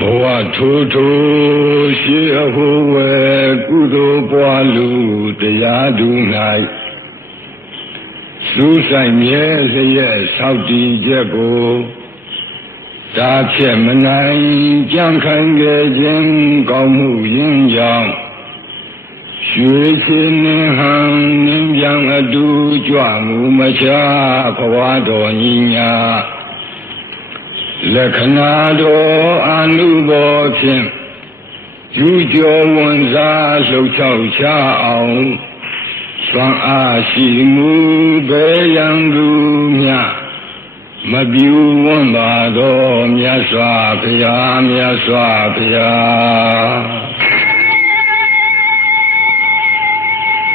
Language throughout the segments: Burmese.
ဘဝထိုးထိုးရှိအဟုဝဲကုသိုလ်ပွားလူတရားသူ၌စူးဆိုင်မြဲလျက်ဆောက်တည်ချက်ကိုတာဖြစ်မနိုင်ကြံခံခဲ့ခြင်းကောင်းမှုရင်းကြောင့်ရွှေချင်းနှင်းဟန်နှင်းပြန်အတူကြွမှုမချဘဝတော်ညီညာ လက္ခဏာတော်အနုဘောဖြင့်ယူကျော်ဝန်စားလှုပ်ချောက်ချအောင်သွမ်းအားရှိမှုဘေးရန်သူမြမပြူဝန်းပါတော်မြတ်စွာဘုရားမြတ်စွာဘုရား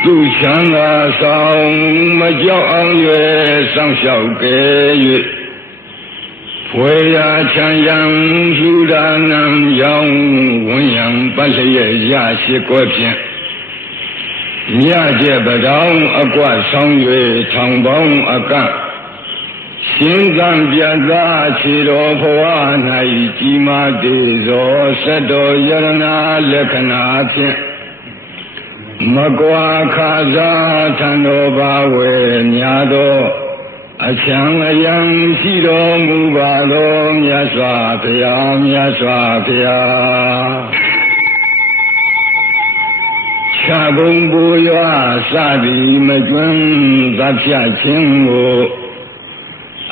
သူချမ်းသာဆောင်မကြောက်အောင်ရွယ်စောင့်ရှောက်ကဲ၍ ဖွေရာချမ်းရန်လူဒါနံရောင်းဝန်းရန်ပတ်လျက်ရရှိကွယ်ဖြင့်မြကျက်ပတောင်းအကွဆောင်၍ထောင်ပေါင်းအကန့်ရှင်သံပြတ်သာခြေတော်ဘဝ၌ကြီးမားသေးသောစတ္တော်ယရနာလက္ခဏာဖြင့်မကွာခါသာထံတော်ဘာဝေများသော အချမ်းအယံရှိတော်မူပါသောမြတ်စွာဘုရားမြတ်စွာဘုရားခြာဘုံပူရွာစသည်မကျွမ်းသတ်ဖြတ်ခြင်းကို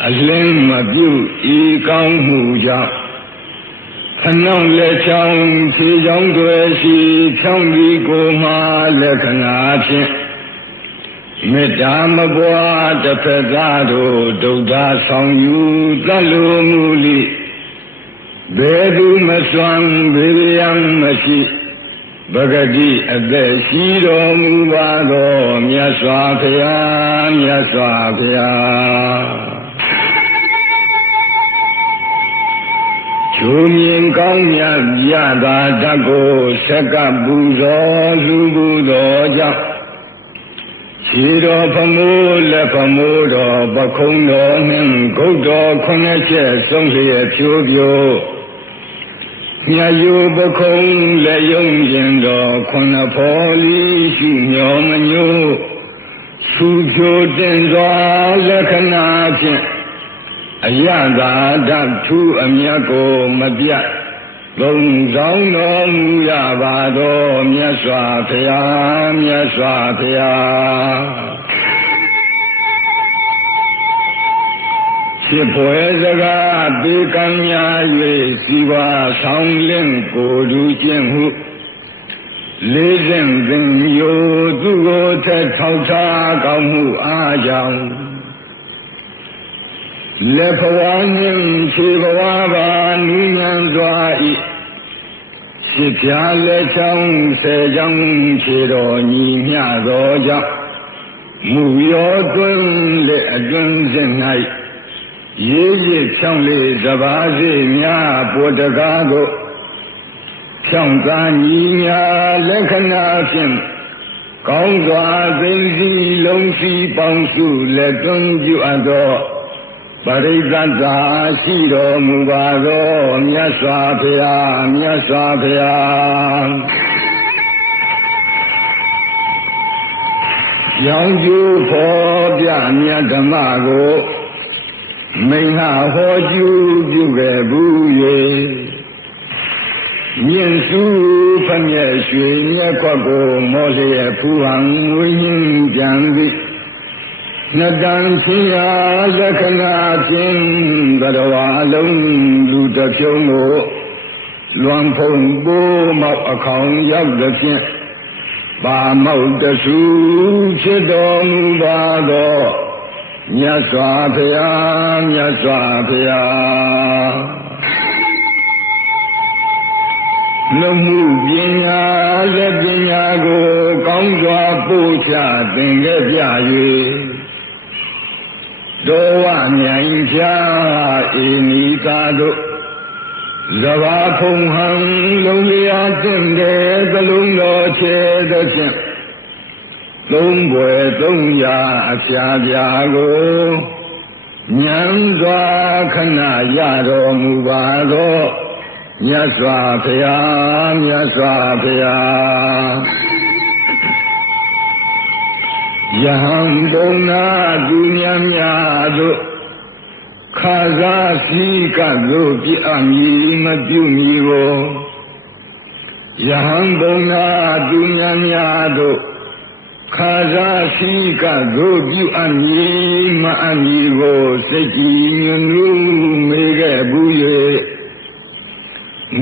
အလင်းမပြုဤကောင်းမှုကြောင့်ခဏလက်ချောင်းခြေချောင်းတွေရှိဖြောင်းပြီးကိုမှလက္ခဏာဖြင့် မေတ္တာမပွားတစ်ဖက်သားတို့ဒုဒ္ဒဆောင်ယူသတ်လိုမူလိဘယ်သူမစွမ်းဘေးရန်မရှိပဂတိအသက်ရှိတော်မူပါသောမြတ်စွာဘုရားမြတ်စွာဘုရားချိုမြင်ကောင်းမြတ်ရတာတတ်ကိုဆက်ကပူဇော်လူပူဇော်ကြောင့် ခြေတော်ဖမိုးလက်ဖမိုးတော်ပခုံးတော်နှင့်ဂုတ်တော်ခုနှစ်ချက်ဆုံးလျက်ဖြိုးဖြိုးမြတ်ယုပခုံးလက်ယုံရင်တော်ခုနှစ်ဖော်လီရှိမျောမညို့ဆူဖြိုးတင်စွာလက္ခဏာဖြင့်အယတာဓာထုအမြတ်ကိုမပြတ် သုံးဆောင်တော်မူရပါတော်မြတ်စွာဘုရားမြတ်စွာဘုရားဖြစ်ဖွယ်စကားပေကံများ၍စီဝါဆောင်လင့်ကိုလူချင်းဟုလေးစဉ်သင်ယိုသူကိုထက်ထောက်ထားကောင်းမှုအားကြောင့် လက်ဘဝနှင့်ခြေဘဝပါနူးညံစွာဤရှိပြလက်ချောင်းဆယ်ချောင်းခြေတော်ညီမျှသောကြောင့်မူရောတွင်လက်အတွင်စဉ်၌ရေးရစ်ဖြောင်းလေတပါးစီများပေါ်တကားကိုဖြောင်းသာညီညာလက္ခဏာဖြင့်ကောင်းစွာသိသိလုံးစီပေါင်းစုလက်တွင်ပြုအပ်သော ပရိသတ်သာရှိတော်မူပါသောမြတ်စွာဘုရားမြတ်စွာဘုရားရောင်ကျူဖော်ပြမြတ်ဓမ္မကိုမိန်ဟဟောကျူပြုခဲ့ဘူး၍မြင့်စုဖမျက်ရွှေမြက်ခွက်ကိုမောလျက်ဖူဟံဝိညာဉ်ပြန်သည် နတံချင်းရာလက္ခဏာဖြင့်ဘရဝအလုံးလူတစ်ဖြုံးကိုလွန်ဖုံပိုးမောက်အခေါင်ရောက်သည်ဖြင့်ပါမောက်တဆူဖြစ်တော်မူပါသောမြတ်စွာဘုရားမြတ်စွာဘုရားလုံမှုပညာလက်ပညာကို ကောင်းစွာပို့ချသင်ခဲ့ပြ၍ တောဝမြိုင်ဖြာဧနီကာတို့သဘာဖုံဟံလုံးလျာတင့်တဲ့သလုံးတော်ချေသဖြင့်သုံးွယ်သုံးရာအပြာပြာကိုဉာဏ်စွာခဏရတော်မူပါသောမြတ်စွာဘုရားမြတ်စွာဘုရား ယဟန်ဘုံနာသူများများတို့ခါစားစီကသို့ပြအမည်မပြုမည်ကိုယဟန်ဘုံနာသူများများတို့ခါစားစီကသို့ပြုအမည်မအမည်ကိုစိတ်ကြည်ညွတ်မှုမေခဲ့ဘူး၍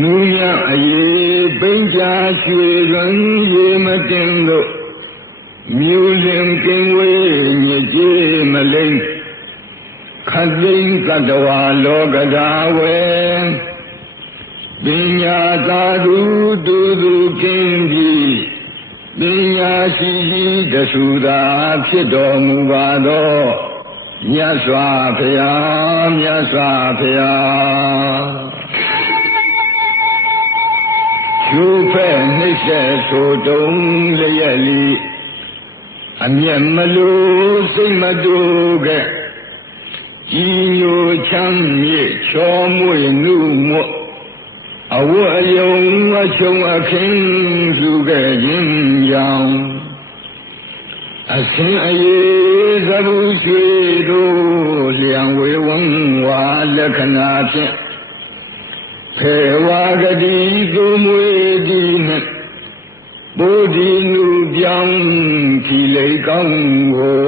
နူးညအရေးပိန်ချာချွေရွံရေမတင်တို့ မြူလင်ကင်းဝေးညစ်ကြေးမလိမ့်ခသိင်္ကတဝါလောကဓာဝေပညာသာဓုတူသူကင်းပြီးပညာရှိရှိတဆူသာဖြစ်တော်မူပါသောမြတ်စွာဘုရားမြတ်စွာဘုရားကျိုးဖဲ့နှိမ့်ဆက်ဆိုတုံးလျက်လီ အမျက်မလို့စိတ်မတူခဲ့ကြီးညိုချမ်းမြေချောမွေနုမော့အဝတ်အယုံအချုံအခင်းစုခဲ့ခြင်းကြောင့်အဆင်းအေးသဘုရွှေတို့လျံဝေဝံဝါလက္ခဏာဖြင့်ဖေဝါဂတိသူမွေဒီနှင့် ဘုဒ္ဓီနုပြောင်းခီလေကောင်းကို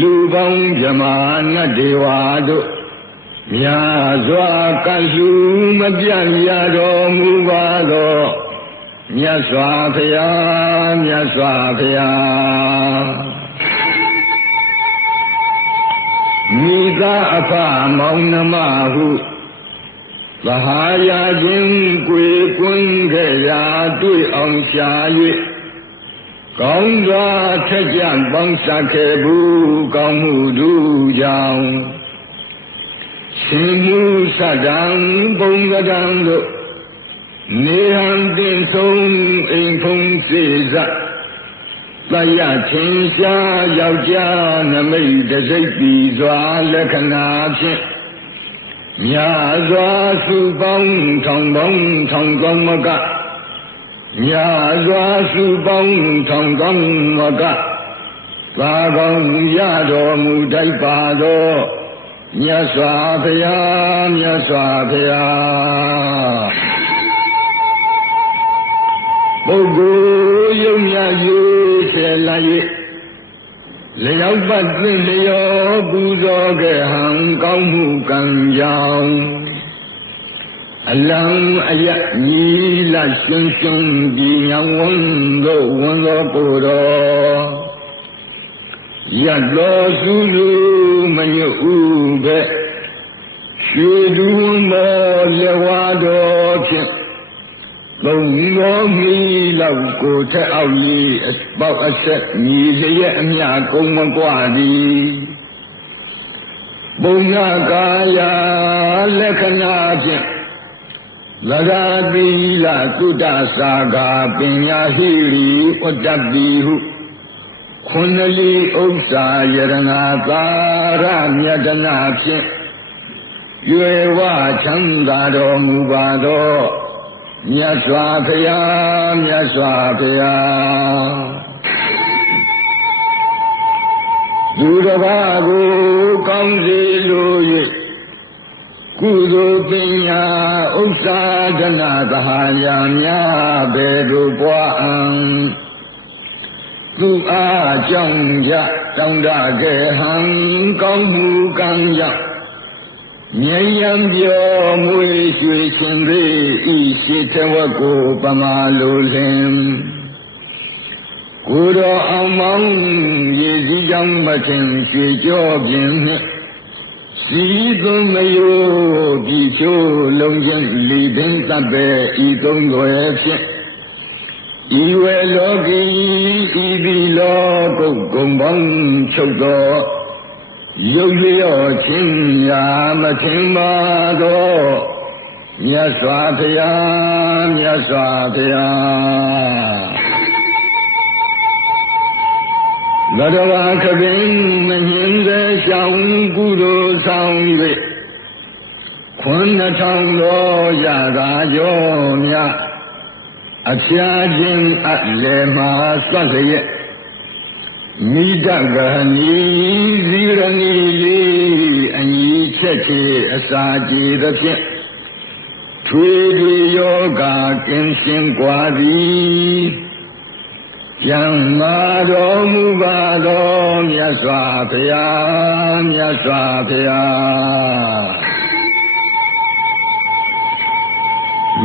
လူပေါင်းမြမာနတ်ဒေဝတို့မြာစွာကစုမပြတ်ရတော်မူပါသောမြတ်စွာဘုရားမြတ်စွာဘုရားမိသားအဖမောင်နှမဟု သဟာယာခြင်းကွေကွန်းခဲ့ရာတွေ့အောင်ရှာ၍ကောင်းစွာထက်ကြပေါင်းစပ်ခဲ့ဘူးကောင်းမှုတို့ကြောင့်ရှင်မှုသတ္တံဘုံကတံတို့နေဟံတင်ဆုံးအိမ်ဖုံးစေစသယချင်းရှားယောက်ျားနမိတ်တစိတ်ပြီးစွာလက္ခဏာဖြင့် မြာစွာစုပေါင်းထောင်ပေါင်းထောင်ကောင်းမကမြာစွာစုပေါင်းထောင်ကောင်းမကသာကောင်းရတော်မူတိုက်ပါသောမြတ်စွာဘုရားမြတ်စွာဘုရားပုဂ္ဂိုလ်ယုံမြယူဆဲလိုက် လျောက်ပတ်သင်လျောပူဇော်ခဲ့ဟံကောင်းမှုကံကြောင့်အလံအယညီလရှင်ရှင်ဒီညဝန်းသောဝန်သောကိုယ်တော်ရတ်တော်စုလူမညွဥပဲရွှေဒူးမောလဝါတော်ဖြင့် သုံးတော်မီလောက်ကိုထက်အောက်ကြီးအပေါက်အဆက်ညီလျက်အမြကုံမကွာသည်ဘုံနာကာယလက္ခဏာဖြင့်လရာတိလသုတ္တသာဂာပညာဟိရိဝတ္တတိဟုခွန်လီဥစ္စာယရဏသာရမြတ်တနာဖြင့်ရွယ်ဝချမ်းသာတော်မူပါသော မြတ်စွာဘုရားမြတ်စွာဘုရားသူတစ်ပါးကိုကောင်းစေလို၍ကုသိုလ်ပညာဥစ္စာဒနာသဟာယာများဘယ်သို့ပွားအံသူအားကြောင့်ကြတောင်းတခဲ့ဟံကောင်းမှုကံကြောင့် မြင်ရန်ပြောမွေရွှေရှင်သေးဤရှိတဝတ်ကိုပမာလိုလင်ကိုတော်အောင်မောင်းရည်စည်းကြောင့်မထင်ရွှေကြောပြင်းနှင့်စီသုံးမယိုပြီချိုးလုံးချင်းလီပင်တပ်ပဲဤသုံးွယ်ဖြင့်ဤဝေလောကီဤဒီလောကုတ်ကုံပေါင်းချုပ်သော ရုပ်လျော့ခြင်းရာမထင်ပါသောမြတ်စွာဘုရားမြတ်စွာဘုရားဘဒဝါခပင်မမြင်စေရှောင်းကုသိုလ်ဆောင်၍ခွန်းနှထောင်တော်ရတာကြောမြအဖျားခြင်းအလေမှာသတ်ရဲ့ မိဒကနီဇီရဏီလေးအညီချက်ချေအစာကြည်သဖြင့်ထွေတွေယောဂကင်းစင်กว่าသည်ယံမာတော်မူပါတော်မြတ်စွာဘုရားမြတ်စွာဘုရား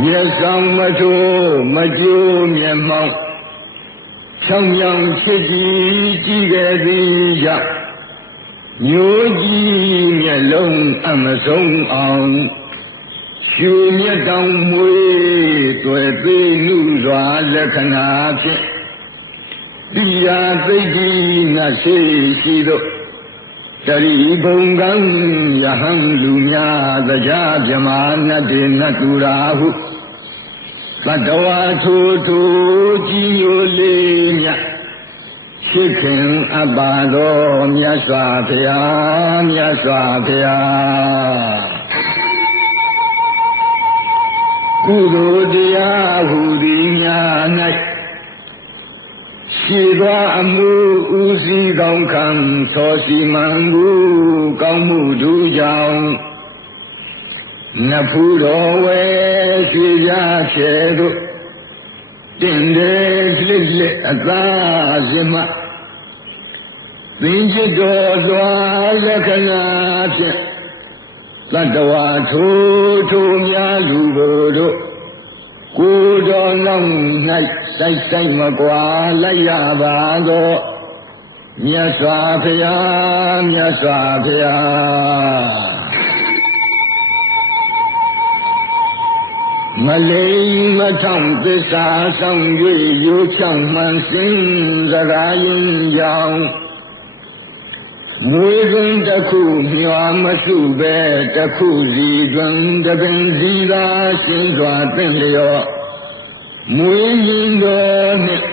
မြတ်ဆောင်မထိုးမကြိုးမျက်မှောက် ချောင်းမြောင်ဖြစ်ကြည်ကြည်ခဲ့သည်ကြောင့်မျိုးကြီးမျက်လုံးအမဆုံးအောင်ရွှေမြတ်တောင်မွေတွေ့သေးနုစွာလက္ခဏာဖြင့်တရားသိကြီးနတ်ရှိရှိတို့တရိဘုံကံယဟံလူများတရားမြမာနတ်တေနတ်သူရာဟုသ တ္တဝါထိုထိုကြီးညိုလေးမြတ်ရှိခင်အပ်ပါတော်မြတ်စွာဘုရားမြတ်စွာဘုရားကုသိုလ်တရားဟူသည်များ၌ရှိသောအမှုဥစည်းကောင်းခံသောစီမံမှုကောင်းမှုတို့ကြောင့် နဖူးတော်ဝဲရွှေပြချေတို့တင်တယ်လှစ်လက်အသာစင်မသင်္ချစ်တော်လွာလက္ခဏာဖြင့်သတ္တဝါထိုထိုများလူဘို့တို့ကိုယ်တော်နောက်၌စိုက်ဆိုင်မကွာလိုက်ရပါသောမြတ်စွာဘုရားမြတ်စွာဘုရား မလိမ်မထောင်သစ္စာဆောင်၍ရိုးချောင်းမှန်စင်စကားရင်ကြောင့်မွေတွင်တစ်ခုမျောမစုပဲတစ်ခုစီတွင်တပင်စီသာရှင်းစွာသင်လျော့မွေရင်တော်နှင့်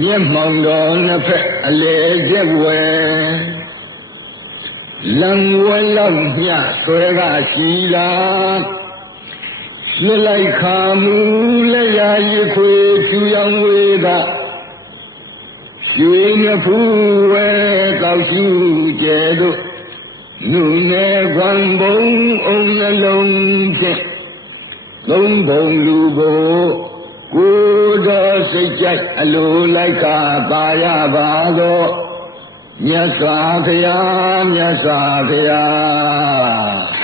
မျက်မှောင်တော်နှစ်ဖက်အလေကျက်ဝဲလံဝဲလောက်မြဆွဲကရှိလား လှလိုက်ခါမူလက်ရရခွေကျူရောင်ဝေကရွှေငဖူးဝဲကောက်ရှူကျဲတို့နုနယ်ခွန်ဘုံအောင်နှလုံးဖြင့်သုံးဘုံလူကိုကိုတော်စိတ်ကြိုက်အလိုလိုက်ခါပါရပါသောမြတ်စွာဘုရားမြတ်စွာဘုရား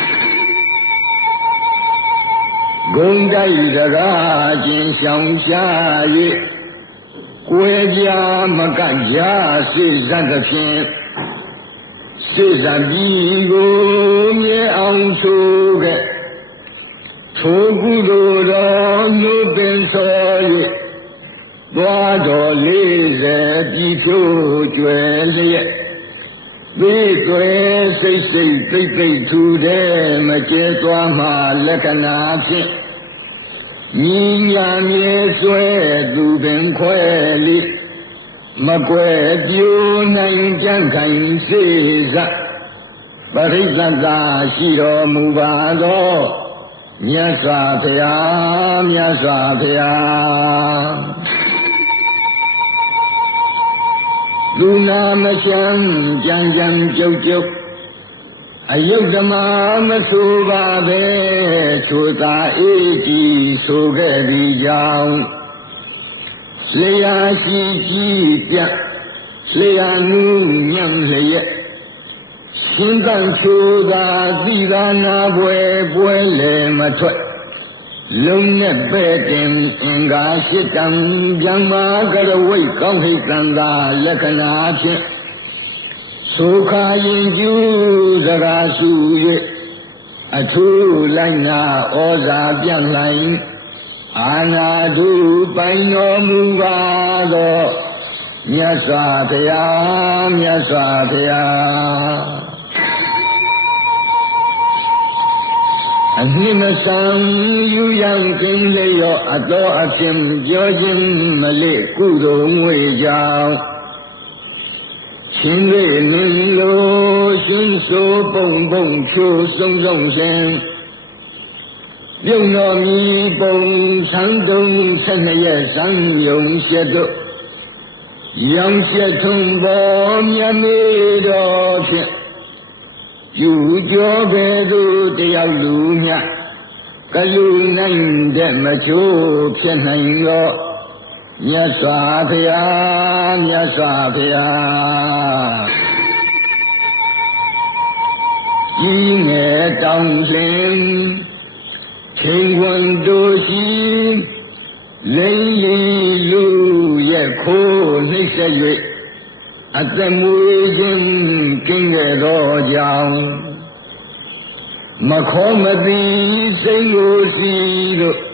ဂုံတိုက်တကားချင်းရှောင်ရှား၍ကိုယ်ပြာမကန့်ကြစိတ်ဇတ်သဖြင့်စိတ်ဇတ်ပြီးကိုမြဲအောင်ဆိုခဲ့ထိုကုသိုလ်တော်နှုတ်ပင်ဆော၍သွားတော်လေးစေပြီးဖြိုးကျွယ်လျက်သိကွယ်စိတ်စိတ်သိသိထူတဲ့မကျဲသွားမှလက္ခဏာဖြင့် ညီညာမြေဆွဲသူပင်ခွဲလိမကွယ်ပြိုနိုင်ကြံ့ခိုင်စေစပရိသတ်သာရှိတော်မူပါသောမြတ်စွာဘုရားမြတ်စွာဘုရားလူနာမချမ်းကြံကြံကြုတ်ကြုတ် အယုတ်ဓမ္မမဆိုပါပဲချိုသာအေးကြည်ဆိုခဲ့သည်ကြောင့်လျာရှိကြည်ပြလျာနူးညံ့လျက်ရှင်တန်ချိုသာသီသာနာပွဲပွဲလေမထွက်လုံးနဲ့ပဲ့တင်အင်္ဂါရှိတံဗျမ္မာကရဝိတ်ကောင်းဟိတံသာလက္ခဏာဖြင့် ဆိုခါရင်ကျူးစကားစု၍အထူးလိုက်နာဩဇာပြန့်လိုက်အာနာတုပိုင်တော်မူပါသောမြတ်စွာဘုရားမြတ်စွာဘုရားအနှစ်မဆံယူရန်ကင်းလျောအတော်အဖြစ်ပြောခြင်းမလေးကုသိုလ်ငွေကြောင့် ချင်းလေးလင်းလို့ရှင်ဆိုပုံပုံဖြိုးစုံစုံရှင်ပြုံတော်မီပုံဆန်းတုံဆက်နှစ်ရက်ဇံယုံရှက်တို့ရောင်ရှက်ထုံပေါ်မြတ်မေတော်ဖြင့်ယူကြောပဲသူတယောက်လူမြကလူနိုင်တဲ့မချိုးဖြစ်နိုင်တော့ မြတ်စွာဘုရားမြတ်စွာဘုရားကြီးငယ်တောင်းလင်းချိန်ဝန်တို့ရှိလိမ့်လီလူရဲ့ခိုးနှိမ့်ဆက်၍အသက်မွေးခြင်းကင်းခဲ့သောကြောင့်မခေါ်မသိစိတ်ကိုစီလို့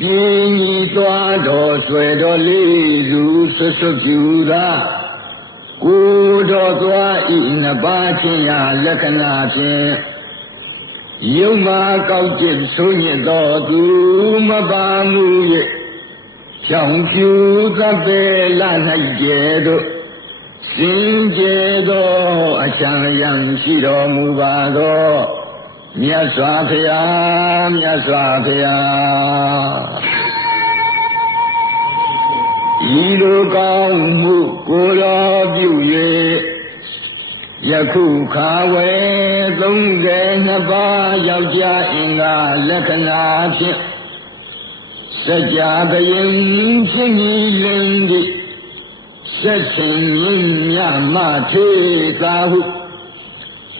ပြင်းကြီးသွားတော်ဆွဲတော်လေးစုဆွဆွပြူသာကိုတော်သွားဤနှစ်ပါးချင်းရာလက္ခဏာဖြင့်ယုံမာကောက်ကျစ်ဆိုညစ်တော်သူမပါမှု၍ချောင်ပြူသဗ္ဗေလာ၌ကျဲတို့စင်ကြဲသောအချမ်းယံရှိတော်မူပါသော မြတ်စွာဘုရားမြတ်စွာဘုရားဤလိုကောင်းမှုကိုတော်ပြု၍ယခုခါဝဲ32ပါးယောက်ျားအင်္ဂါလက္ခဏာဖြင့်စัจ जा ဘယင်ဖြစ်ကြီးလင်းသည့်ဆက်ဆင်မြင့်မြတ်မထေသာဟု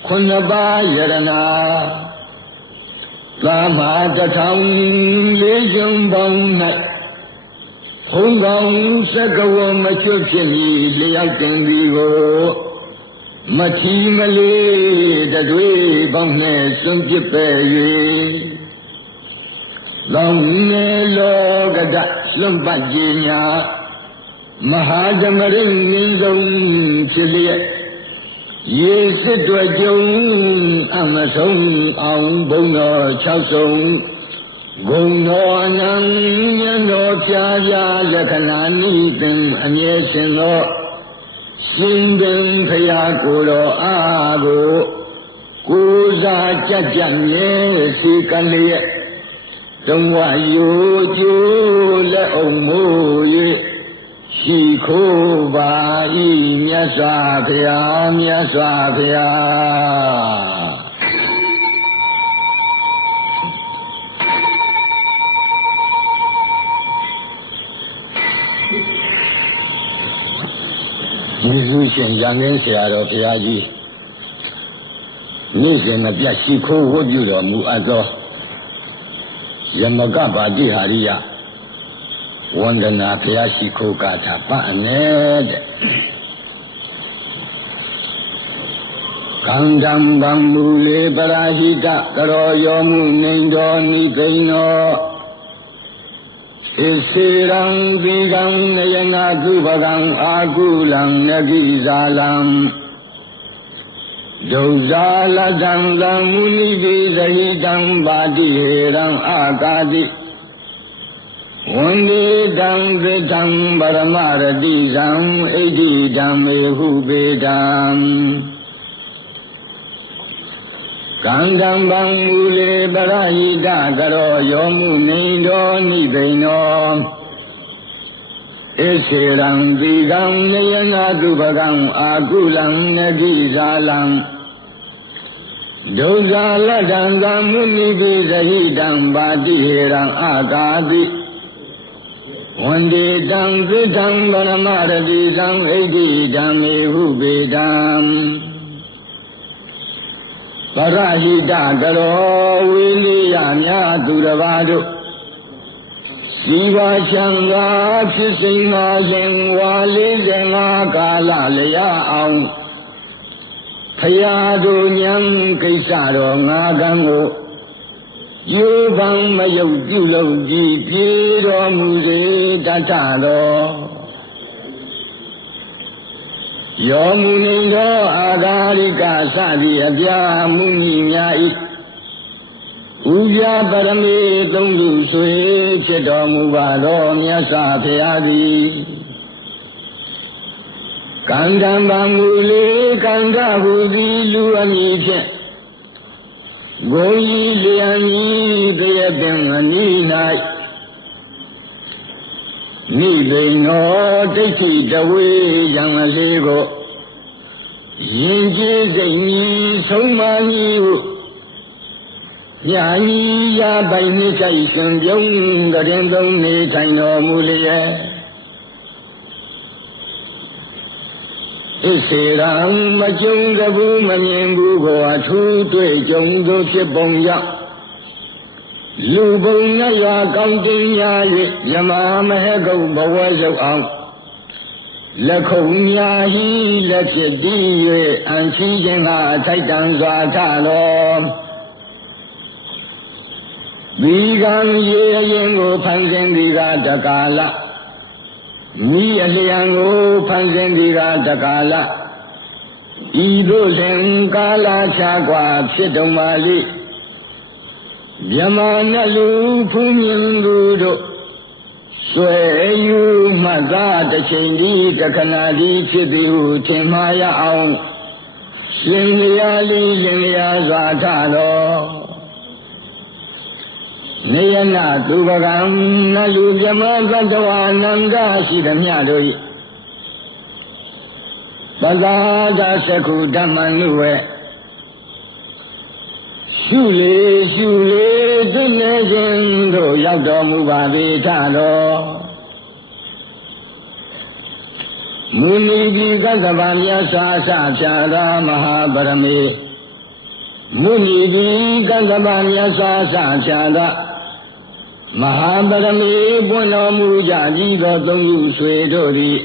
ခုနှစ်ပါးယရနာသာမတထောင်လေးကျုံပေါင်း၌ဖုံးကောင်းစကဝမချွတ်ဖြစ်မီလျောက်တင်သည်ကိုမချီမလေးတတွေပေါင်းနဲ့စွန့်ပစ်ပဲ၍လောင်နေလောကဒလွတ်ပတ်ခြင်းညာမဟာဓမ္မရိနင်းဆုံးဖြစ်လျက် ရေစစ်တွကြုံအမဆုံးအောင်ဘုံတော်6ဆုံးဂုံတော်အနံဉာဏ်တော်ပြာပြလက္ခဏာနိသင်အမြဲရှင်သောရှင်ပင်ဖရာကိုတော်အားကိုကိုးစားကြကြမြဲစီကလျက်တုံးဝယိုကျိုးလက်အောင်မိုး၍ ရှိခိုးပါဤမြတ်စွာဘုရားမြတ်စွာဘုရားယေရှုရှင်ရန်ငင်းဆရာတော်ဘုရားကြီးနေ့စဉ်မပြတ်ရှိခိုးဝတ်ပြုတော်မူအပ်သောယမကပါတိဟာရိယ ဝန္ဒနာဘုရားရှိခိုးကာထာပအနေတဲ့ကံတံဗံမူလေပရာဟိတကရောယောမှုနေတော်နိသိဏောဣစေရံဒီကံနယနာကုပကံအာကုလံနဂိဇာလံဒုဇာလတံသံမုနိပိသဟိတံပါတိဟေရံအာကာတိ ဝန္ဒီတံသစ္ထံပရမရတိဇံဣတိဓမ္မေဟုပေတံကံတံဗံမူလေပရဟိတကရောယောမှုနေတော်နိဗ္ဗိနောဣစေရံဒီကံယယနာတုပကံအာကုလံနတိဇာလံဒုက္ခလတ္တံကမုနိပိသဟိတံပါတိဟေရံအာကာတိ ဝန္ဒေတံသစ္ထံဗရမရတိသံဣတိဓမ္မေဟုပေတံပရဟိတကရောဝိလိယမြသူတစ်ပါးတို့စီပါချံသာဖြစ်စိမ်သာစဉ်ဝါလေးစဉ်ငါကာလလျာအောင်ဖရာတို့ညံကိစ္စတော်ငါကံကိုယူပံမယုတ်ပြုလို့ကြည်ပြေတော်မူစေ တတ်တော်ယောမူနေသောအာဂါရိကစသည်အပြာမှုကြီးများ၏ဥပြပရမေသုံးခုဆွေဖြစ်တော်မူပါသောမြတ်စွာဘုရားသည်ကကန္တံဗံမူလေးကန္တဟုသည်လူအမည်ဖြင့်ဂုံကြီးလျံကြီးတရပင်အနိ၌ နိဗ္ဗိနောဒိဋ္ဌိတဝေယံလေးကိုယင်ကျေးစိတ်ကြီးဆုံးမကြီးဟုညာကြီးရပိုင်နှိဆိုင်ရှင်ပြုံးကရင်သုံးနေထိုင်တော်မူလျက်ဣစေရံမကြုံတဘူးမမြင်ဘူးကိုအထူးတွေ့ကြုံသို့ဖြစ်ပုံရောက် လူပုံနဲ့ရွာကောင်းတင်ညာ၍မြမမဟကုတ်ဘဝရုပ်အောင်လက်ခုံညာဟီလက်ဖြစ်တည်၍အန်ချီခြင်းကအထိုက်တန်စွာထတော်ဒီကံရေရင်ကိုဖန်ဆင်းဒီကတကာလမိအလျံကိုဖန်ဆင်းဒီကတကာလဤသို့လင်ကာလချာกว่าဖြစ်တော်ပါလိမြ မနလူဖူးမြင်သူတို့ဆွဲယူမှတ်သာတစ်ချိန်ဒီတခဏဒီဖြစ်သည်ဟုထင်မှားရအောင်ရှင်လျာလေးလင်လျာစွာထတော်နေယနာသူပကံနလူမြမသတ္တဝါနန္ဒရှိသမျှတို့၏ပဇာဒသကုဓမ္မနုဝေ ရှုလေရှုလေသိနေခြင်းတို့ရောက်တော်မူပါပေထတော်မုနိပိကသဗ္ဗမြတ်စွာအစဖြာရာမဟာပရမေမုနိပိကသဗ္ဗမြတ်စွာအစဖြာရာမဟာပရမေပွင့်တော်မူကြကြီးသောသုံးခုဆွေတို့သည်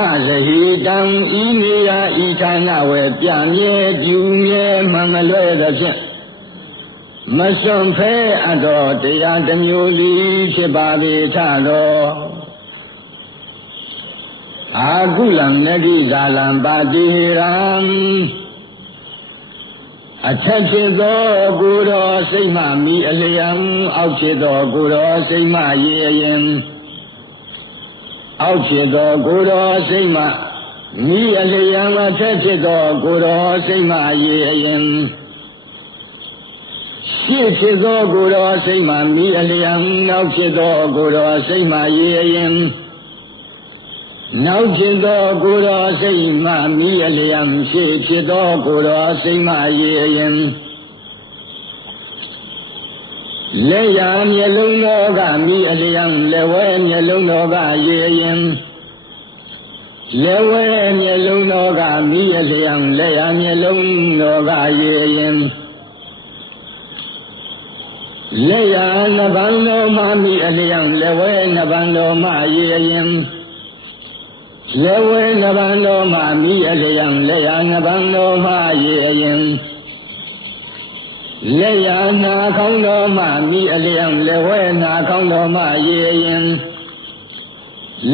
အဇဟိတံဤနေရာဤဌာနဝေပြမြဲကျူမြဲမှန်မလွဲသဖြင့်မစွန့်ဖဲအတော်တရားတစ်မျိုးလီဖြစ်ပါပေထတော်အာကုလံနဂိဇာလံပါတိရံအထက်ဖြစ်သောကိုယ်တော်စိတ်မှမိအလျံအောက်ဖြစ်သောကိုယ်တော်စိတ်မှရေရင် အောက်ဖြစ်သောကိုယ်တော်စိတ်မှမိအလျံအထက်ဖြစ်သောကိုယ်တော်စိတ်မှရေရင်ရှေ့ဖြစ်သောကိုယ်တော်စိတ်မှမိအလျံနောက်ဖြစ်သောကိုယ်တော်စိတ်မှရေရင်နောက်ဖြစ်သောကိုယ်တော်စိတ်မှမိအလျံရှေ့ဖြစ်သောကိုယ်တော်စိတ်မှရေရင် လက်ရမျက်လုံးတော်ကမိအလျံလက်ဝဲမျက်လုံးတော်ကရေရင်လက်ဝဲမျက်လုံးတော်ကမိအလျံလက်ရမျက်လုံးတော်ကရေရင်လက်ရနှစ်ပန်းတော်မှမိအလျံလက်ဝဲနှစ်ပန်းတော်မှရေရင်လက်ဝဲနှစ်ပန်းတော်မှမိအလျံလက်ရနှစ်ပန်းတော်မှရေရင် လက်ရနာခေါင်းတော်မှမိအလျံလက်ဝဲနာခေါင်းတော်မှရေရင်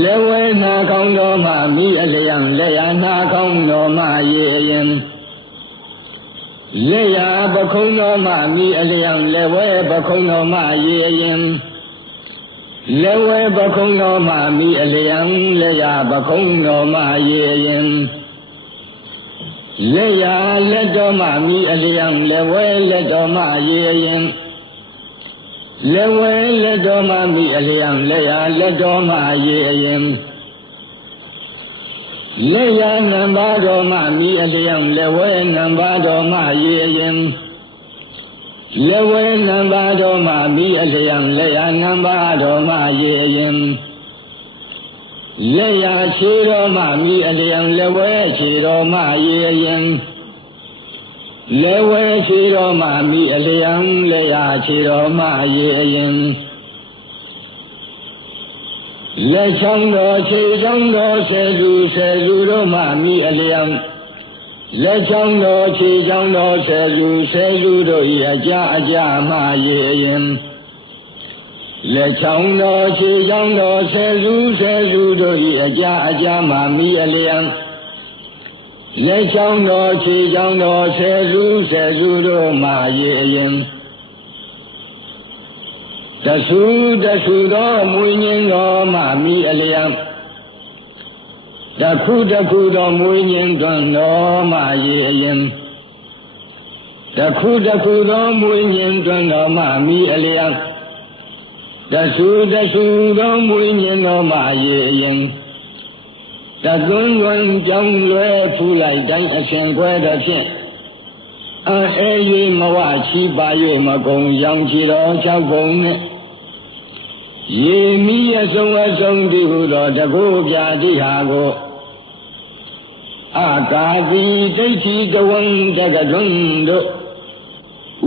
လက်ဝဲနာခေါင်းတော်မှမိအလျံလက်ရနာခေါင်းတော်မှရေရင်လက်ရပခုံးတော်မှမိအလျံလက်ဝဲပခုံးတော်မှရေရင်လက်ဝဲပခုံးတော်မှမိအလျံလက်ရပခုံးတော်မှရေရင် လက်ရလက်တော်မှမိအလျံလက်ဝဲလက်တော်မှရေရင်လက်ဝဲလက်တော်မှမိအလျံလက်ရလက်တော်မှရေရင်လက်ရနံပါတော်မှမိအလျံလက်ဝဲနံပါတော်မှရေရင်လက်ဝဲနံပါတော်မှမိအလျံလက်ရနံပါတော်မှရေရင် လက်ရခြေတော်မှမိအလျံလက်ဝဲခြေတော်မှရေရင်လက်ဝဲခြေတော်မှမိအလျံလက်ရခြေတော်မှရေရင်လက်ချောင်းတော်ခြေချောင်းတော်ဆယ်သူဆယ်သူတို့မှမိအလျံလက်ချောင်းတော်ခြေချောင်းတော်ဆယ်သူဆယ်သူတို့၏အကြအကြမှရေရင် လက်ချောင်းတော်ခြေချောင်းတော်ဆယ်စုဆယ်စုတို့၏အကြအကြမှမိအလျံလက်ချောင်းတော်ခြေချောင်းတော်ဆယ်စုဆယ်စုတို့မှရေရင်တဆူတဆူသောမွေငင်းတော်မှမိအလျံတတခုတခုသောမွေးညင်းသွန်တော်မရေအရင်တခုတခုသောမွေးညင်းသွန်တော်မမိအလျံ တဆူတဆူသောမွေးညင်းတော်မရေအရင်တသွန်းသွန်းကြောင်းလွဲဖူးလိုက်တိုင်းအရှင်ခွဲသည်ဖြင့်အဲအဲ၍မဝချီပါ၍မကုံရောင်ချီတော်၆ကုံနှင့်ရေမီအစုံအစုံတည်ဟုသောတကုပြာတိဟာကိုအာကာတိဒိဋ္ဌိကဝံတကတွန်းတို့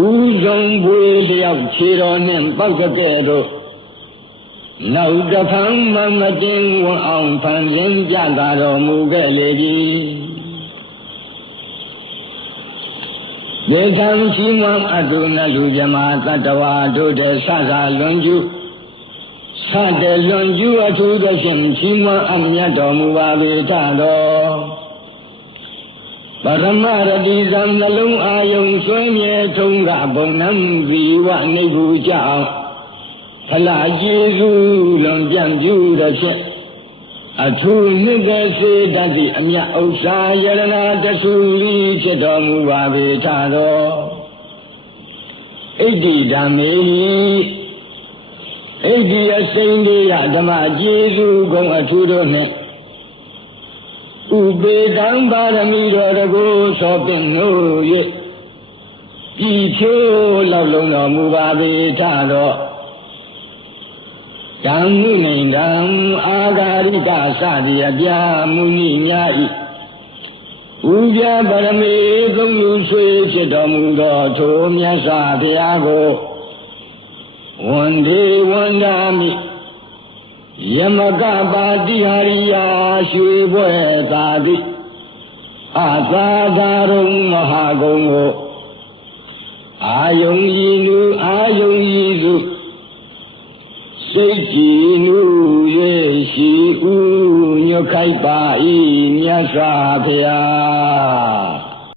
ဥဇုံပွေလျောက်ခြေတော်နှင့်ပောက်ကတဲ့တို့ နောက်တဖန်မမတင်ဝအောင်ဖန်ဆင်းကြတာတော်မူခဲ့လေသည်ဒေသံရှိမံအတုနလူဇမတတဝါတို့တဲ့ဆဆလွန်ကျူးဆတဲ့လွန်ကျူးအထူးသဖြင့်ရှိမံအမြတ်တော်မူပါပေထတော်ပရမရတိဇံနှလုံးအာယုံဆွေးမြဲထုံးကဘုံနံဇီဝနေဘူးကြောင့် ဖလာကျေစုလွန်ပြန်ပြုတဲ့ဖြင့်အထူးနှစ်သက်စေတတ်သည့်အမြတ်ဥစ္စာယရနာတဆူလီဖြစ်တော်မူပါပေထသောဣတိဓမ္မေဣတိအစိမ့်လေးရဓမ္မကျေစုကုံအထူးတို့နှင့်ဥပေတံပါရမီတော်တကူသောပင်လို့၍ပြည်ချိုးလောက်လုံးတော်မူပါပေထသော ကံမှုနိဒံအာဂာရိကစသည်အပြာမုနိညာဤဥပြပရမေသုံးလူဆွေဖြစ်တော်မူသောထိုမြတ်စွာဘုရားကိုဝန်ဒီဝန်ဒာမိယမကပါတိဟာရိယာရွှေပွဲသာတိအာသာသာရုံမဟာဂုံကိုအာယုံဤနုအာယုံဤသူ စိတ်ကြည်နု၍ရှိဥညွတ်ခိုက်ပါ၏မြတ်စွာဘုရား